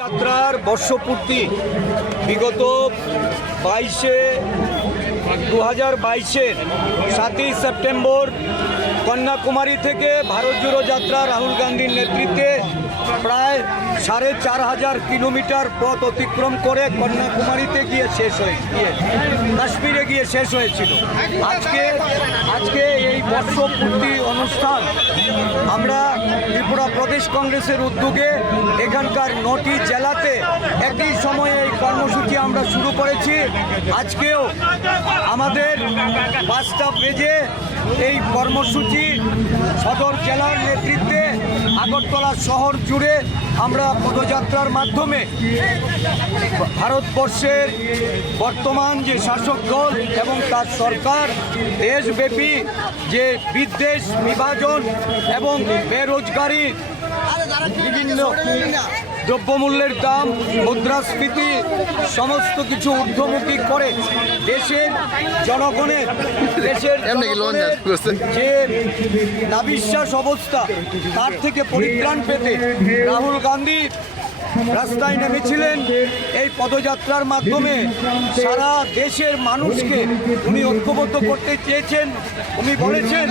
যাত্রার বর্ষপূর্তি বিগত 2022-এর 7ই সেপ্টেম্বর কন্যাকুমারী থেকে ভারত জোড়ো যাত্রা রাহুল গান্ধীর নেতৃত্বে প্রায় 4,500 কিলোমিটার পথ অতিক্রম করে কন্যাকুমারীতে গিয়ে কাশ্মীরে গিয়ে শেষ হয়েছিল। আজকে এই বর্ষপূর্তি অনুষ্ঠান আমরা ত্রিপুরা প্রদেশ কংগ্রেসের উদ্যোগে এখানকার 9টি জেলাতে একই সময়ে এই কর্মসূচি আমরা শুরু করেছি। আজকেও আমাদের 5টা বেজে এই কর্মসূচি সদর জেলার নেতৃত্বে আগরতলা শহর জুড়ে আমরা পদযাত্রার মাধ্যমে ভারতবর্ষের বর্তমান যে শাসক দল এবং তার সরকার দেশব্যাপী যে বিদ্বেষ, বিভাজন এবং বেরোজগারি, বিভিন্ন দ্রব্যমূল্যের দাম, মুদ্রাস্ফীতি সমস্ত কিছু ঊর্ধ্বমুখী করে দেশের জনগণের যে নাবিশ্বাস অবস্থা তার থেকে পরিত্রাণ পেতে রাহুল গান্ধী রাস্তায় নেমেছিলেন। এই পদযাত্রার মাধ্যমে সারা দেশের মানুষকে উনি ঐক্যবদ্ধ করতে চেয়েছেন। উনি বলেছেন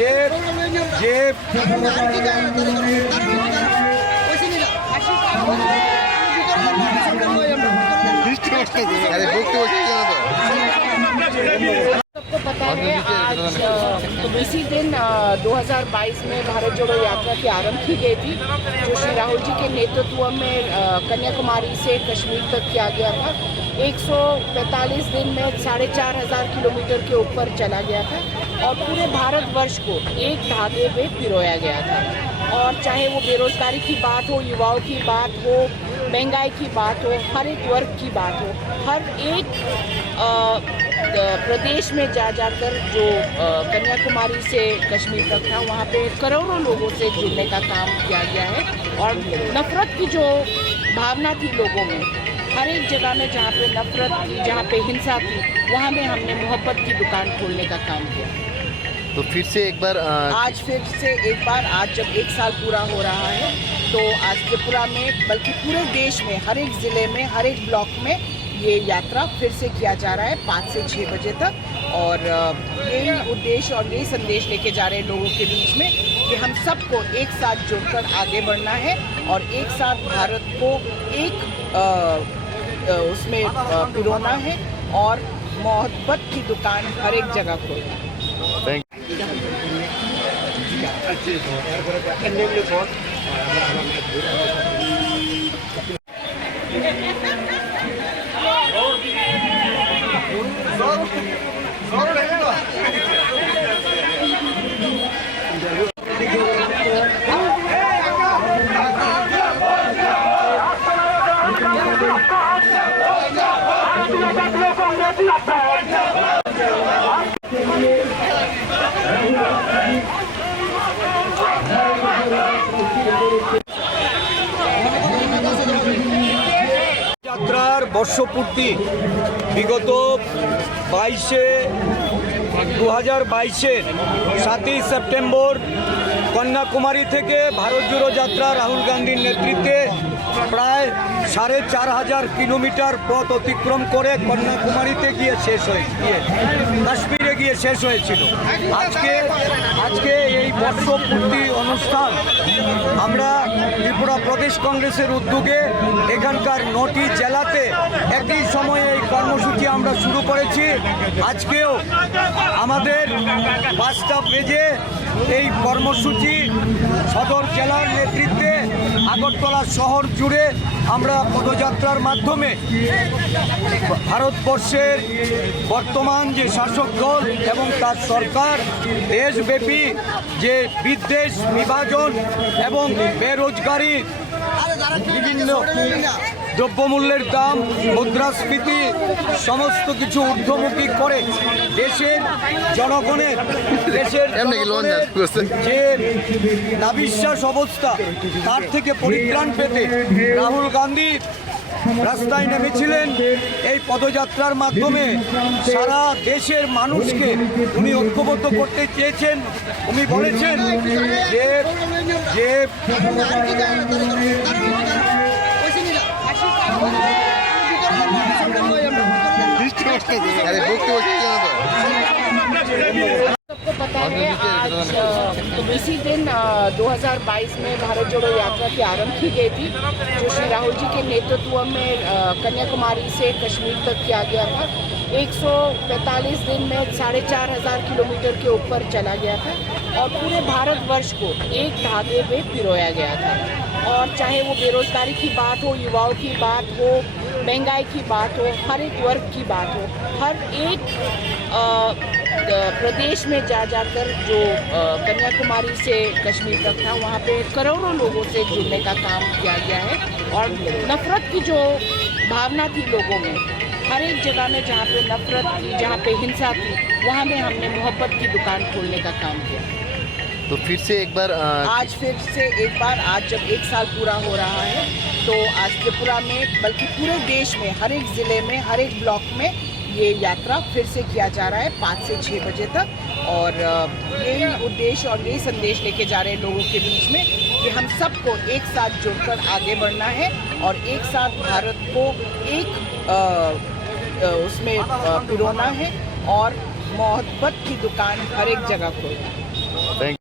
যে सबको पता है आज इसी दिन 2022 में भारत जोड़ो यात्रा की आरंभ की गई थी, जो श्री राहुल जी के नेतृत्व में कन्याकुमारी से कश्मीर तक किया गया था। 145 दिन में 4,500 किलोमीटर के ऊपर चला गया था और पूरे भारतवर्ष को एक धागे में पिरोया गया था। और चाहे वो बेरोजगारी की बात हो, युवाओं की बात हो, महंगाई की बात हो, हर एक वर्ग की बात हो, हर एक प्रदेश में जाकर जो कन्याकुमारी से कश्मीर तक था वहाँ पे करोड़ों लोगों से जुड़ने का काम किया गया है। और नफरत की जो भावना थी लोगों में, हर एक जगह में जहाँ पे नफरत थी, जहाँ पे हिंसा थी, वहाँ में हमने मोहब्बत की दुकान खोलने का काम किया। तो फिर से एक बार आज जब 1 साल पूरा हो रहा है तो आज त्रिपुरा में बल्कि पूरे देश में हर एक ज़िले में, हर एक ब्लॉक में ये यात्रा फिर से किया जा रहा है 5 से 6 बजे तक। और यही उद्देश्य और यही संदेश लेके जा रहे हैं लोगों के बीच में कि हम सबको एक साथ जुड़कर आगे बढ़ना है और एक साथ भारत को एक उसमें पिरोना है और मोहब्बत की दुकान हर एक जगह खोलना है। যাত্রার বর্ষপূর্তি বিগত 2022-এর 7ই সেপ্টেম্বর কন্যাকুমারী থেকে ভারত জোড়ো যাত্রা রাহুল গান্ধীর নেতৃত্বে প্রায় 4,500 কিলোমিটার পথ অতিক্রম করে কন্যাকুমারীতে গিয়ে কাশ্মীরে গিয়ে শেষ হয়েছিল। আজকে এই বর্ষপূর্তি অনুষ্ঠান আমরা ত্রিপুরা প্রদেশ কংগ্রেসের উদ্যোগে এখানকার 9টি জেলাতে একই সময়ে এই কর্মসূচি আমরা শুরু করেছি। আজকেও আমাদের 5টা বেজে এই কর্মসূচি সদর জেলার নেতৃত্বে আগরতলা শহর জুড়ে আমরা পদযাত্রার মাধ্যমে ভারতবর্ষের বর্তমান যে শাসক দল এবং তার সরকার দেশব্যাপী যে বিদ্বেষ, বিভাজন এবং বেরোজগারি, বিভিন্ন দ্রব্যমূল্যের দাম, মুদ্রাস্ফীতি সমস্ত কিছু ঊর্ধ্বমুখী করে দেশের জনগণের যে নাবিশ্বাস অবস্থা, তার থেকে পরিত্রাণ পেতে রাহুল গান্ধী রাস্তায় নেমেছিলেন। এই পদযাত্রার মাধ্যমে সারা দেশের মানুষকে উনি ঐক্যবদ্ধ করতে চেয়েছেন। উনি বলেছেন যে যে अरे बुक तो सबको पता है आज इसी दिन 2022 में भारत जोड़ो यात्रा की आरंभ की गई थी, जो श्री राहुल जी के नेतृत्व में कन्याकुमारी से कश्मीर तक किया गया था। 145 दिन में 4,500 किलोमीटर के ऊपर चला गया था और पूरे भारतवर्ष को एक धागे में पिरोया गया था। और चाहे वो बेरोजगारी की बात हो, युवाओं की बात हो, महंगाई की बात हो, हर एक वर्ग की बात हो, हर एक प्रदेश में जा जाकर जो कन्याकुमारी से कश्मीर तक था, वहाँ पे करोड़ों लोगों से जुड़ने का काम किया गया है। और नफरत की जो भावना थी लोगों में, हर एक जगह में जहाँ पे नफरत थी, जहाँ पे हिंसा थी, वहाँ में हमने मोहब्बत की दुकान खोलने का काम किया। तो फिर से एक बार आज फिर से एक बार, आज जब 1 साल पूरा हो रहा है, तो आज त्रिपुरा में, बल्कि पूरे देश में, हर एक ज़िले में, हर एक ब्लॉक में ये यात्रा फिर से किया जा रहा है 5 से 6 बजे तक। और यही उद्देश्य और यही संदेश लेके जा रहे हैं लोगों के बीच में कि हम सबको एक साथ जुड़कर आगे बढ़ना है और एक साथ भारत को एक उसमें पिरोना है और मोहब्बत की दुकान हर एक जगह खोलना है। थैंक